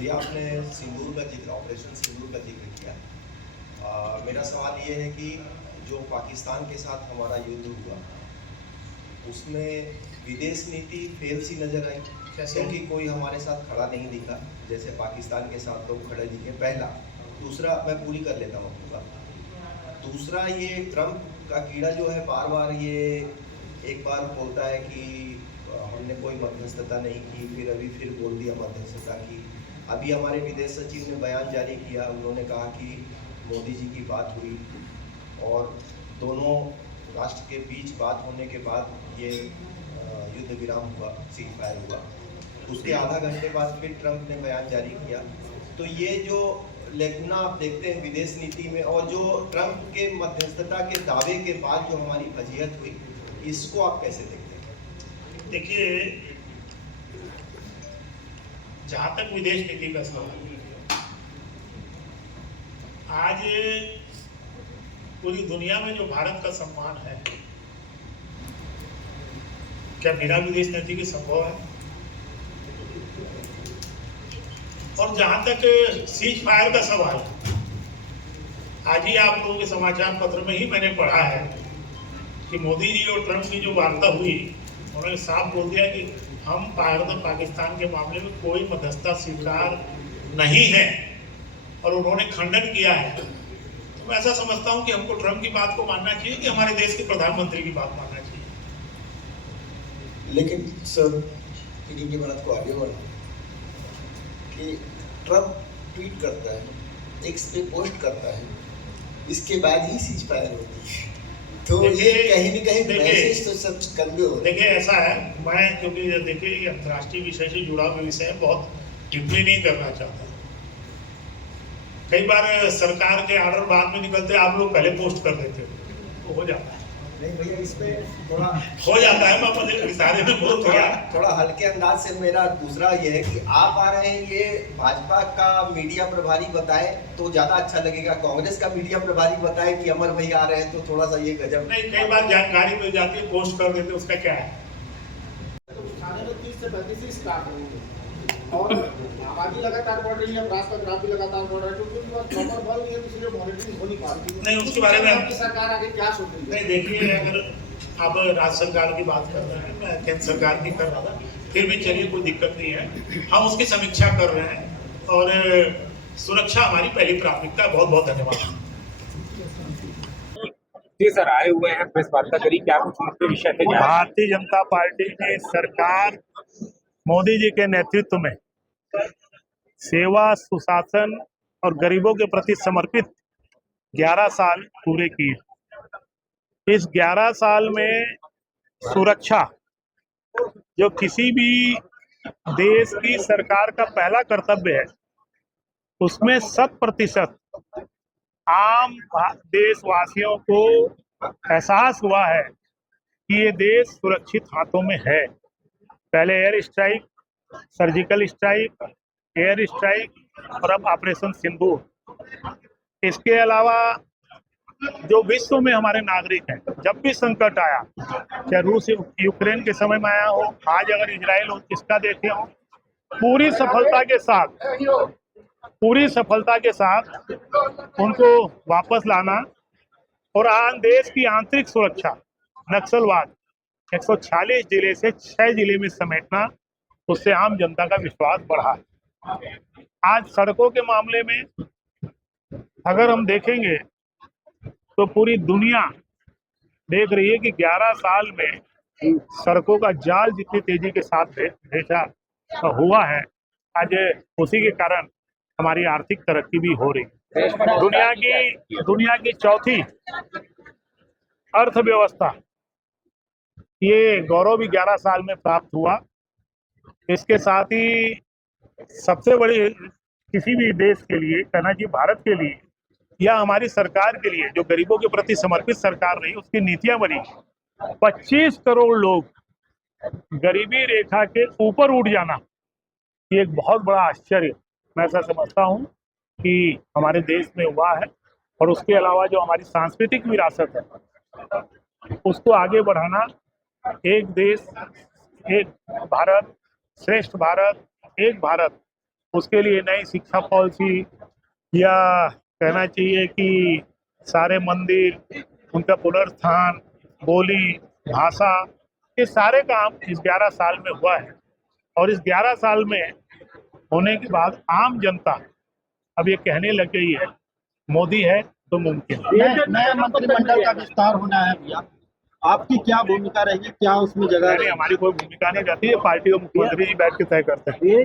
भैया आपने सिंदूर का जिक्र, ऑपरेशन सिंदूर का जिक्र किया। मेरा सवाल ये है कि जो पाकिस्तान के साथ हमारा युद्ध हुआ, उसमें विदेश नीति फेल सी नज़र आई, क्योंकि कोई हमारे साथ खड़ा नहीं दिखा जैसे पाकिस्तान के साथ लोग खड़े दिखे, पहला। दूसरा, मैं पूरी कर लेता हूँ अपनी बात। दूसरा, ये ट्रम्प का कीड़ा जो है बार बार ये एक बार बोलता है कि हमने कोई मध्यस्थता नहीं की, फिर बोल दिया मध्यस्थता की। अभी हमारे विदेश सचिव ने बयान जारी किया, उन्होंने कहा कि मोदी जी की बात हुई और दोनों राष्ट्र के बीच बात होने के बाद ये युद्ध विराम हुआ, सीज फायर हुआ। उसके आधा घंटे बाद फिर ट्रंप ने बयान जारी किया। तो ये जो लेकुना आप देखते हैं विदेश नीति में, और जो ट्रंप के मध्यस्थता के दावे के बाद जो हमारी फजीहत हुई, इसको आप कैसे देखते हैं? देखिए, जहां तक विदेश नीति का सवाल है, आज पूरी दुनिया में जो भारत का सम्मान है, क्या बिना विदेश नीति के संभव है? और जहां तक सीज फायर का सवाल है, आज ही आप लोगों के समाचार पत्र में ही मैंने पढ़ा है कि मोदी जी और ट्रंप की जो वार्ता हुई, उन्होंने साफ बोल दिया कि हम भारत और पाकिस्तान के मामले में कोई मध्यस्थता स्वीकार नहीं है, और उन्होंने खंडन किया है। तो मैं ऐसा समझता हूं कि हमको ट्रंप की बात को मानना चाहिए कि हमारे देश के प्रधानमंत्री की बात मानना चाहिए। लेकिन सर, इनकी बात को आगे बढ़ा कि ट्रंप ट्वीट करता है, एक्स पे पोस्ट करता है, इसके बाद ही सीज फायर होती है। तो ये कहीं न कहीं मैसेज तो सब कन्वे हो। देखिए, ऐसा है, मैं क्योंकि देखिए ये अंतर्राष्ट्रीय विषय से जुड़ा हुआ विषय है, बहुत टिप्पणी नहीं करना चाहता। कई बार सरकार के ऑर्डर बाद में निकलते, आप लोग पहले पोस्ट कर देते हो, तो हो जाता है। नहीं भैया, इसमें थोड़ा हो जाता है, मैं अपने इशारे में बोल थोड़ा हल्के अंदाज से। मेरा दूसरा ये है कि आप आ रहे हैं, ये भाजपा का मीडिया प्रभारी बताए तो ज्यादा अच्छा लगेगा, कांग्रेस का मीडिया प्रभारी बताए कि अमर भाई आ रहे हैं, तो थोड़ा सा ये गजब नहीं। कई बार जानकारी मिल जाती है, पोस्ट कर देते, उसका क्या है। तो थाने में 30 से 35 ही स्टार्ट होंगे और आबादी लगातार बढ़ रही है, अपराध का ग्राफ भी लगातार बढ़ रहा है, क्योंकि उनके पास प्रॉपर बल नहीं है, इसलिए मॉनिटरिंग हो नहीं पा रही। नहीं, उसके बारे में आपकी सरकार आगे क्या सोच रही है? नहीं, देखिए, अगर आप राज्य सरकार की बात कर रहे हैं, मैं केंद्र सरकार की कर रहा था, फिर भी चलिए, कोई दिक्कत नहीं है। हम उसकी समीक्षा कर रहे हैं और सुरक्षा हमारी पहली प्राथमिकता है। बहुत बहुत धन्यवाद। जी सर, आए हुए हैं, प्रेस वार्ता करी, क्या कुछ मुख्य विषय थे? भारतीय जनता पार्टी की सरकार मोदी जी के नेतृत्व में सेवा, सुशासन और गरीबों के प्रति समर्पित 11 साल पूरे किए। इस 11 साल में सुरक्षा, जो किसी भी देश की सरकार का पहला कर्तव्य है, उसमें 100% आम देशवासियों को एहसास हुआ है कि ये देश सुरक्षित हाथों में है। पहले air strike, surgical strike, air strike और अब ऑपरेशन सिंदूर। इसके अलावा जो विश्व में हमारे नागरिक हैं, जब भी संकट आया, चाहे रूस यूक्रेन के समय में आया हो, आज अगर इजराइल हो, इसका देखे हो, पूरी सफलता के साथ उनको वापस लाना और देश की आंतरिक सुरक्षा, नक्सलवाद 146 जिले से 6 जिले में समेटना, उससे आम जनता का विश्वास बढ़ा। आज सड़कों के मामले में अगर हम देखेंगे तो पूरी दुनिया देख रही है कि 11 साल में सड़कों का जाल जितनी तेजी के साथ भेजा हुआ है, आज उसी के कारण हमारी आर्थिक तरक्की भी हो रही है। दुनिया की चौथी अर्थव्यवस्था, ये गौरव भी 11 साल में प्राप्त हुआ। इसके साथ ही सबसे बड़ी किसी भी देश के लिए कहना चाहिए, भारत के लिए या हमारी सरकार के लिए, जो गरीबों के प्रति समर्पित सरकार रही, उसकी नीतियां बनी। 25 करोड़ लोग गरीबी रेखा के ऊपर उठ जाना, ये एक बहुत बड़ा आश्चर्य मैं ऐसा समझता हूं कि हमारे देश में हुआ है। और उसके अलावा जो हमारी सांस्कृतिक विरासत है, उसको आगे बढ़ाना, एक देश एक भारत, श्रेष्ठ भारत, एक भारत, उसके लिए नई शिक्षा पॉलिसी, या कहना चाहिए कि सारे मंदिर, उनका पुनरुत्थान, बोली, भाषा, ये सारे काम इस 11 साल में हुआ है। और इस 11 साल में होने के बाद आम जनता अब ये कहने लग गई है मोदी है तो मुमकिन है। नया मंत्रिमंडल का विस्तार होना है भैया, आपकी क्या भूमिका रहेगी, क्या उसमें जगह नहीं, हमारी कोई भूमिका नहीं रहती है, पार्टी और मुख्यमंत्री जी बैठ के तय करते हैं।